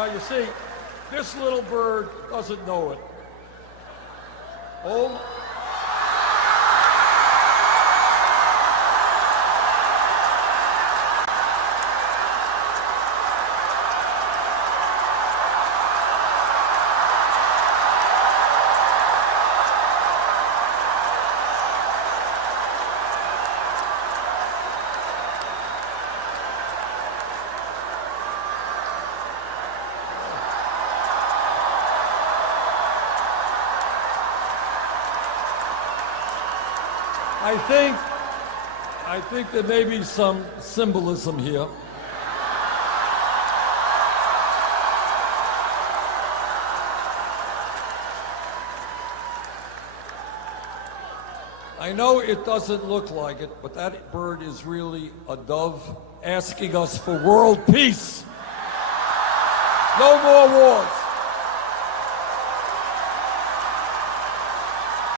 Now, you see, this little bird doesn't know it. Oh. I think there may be some symbolism here. I know it doesn't look like it, but that bird is really a dove asking us for world peace. No more wars.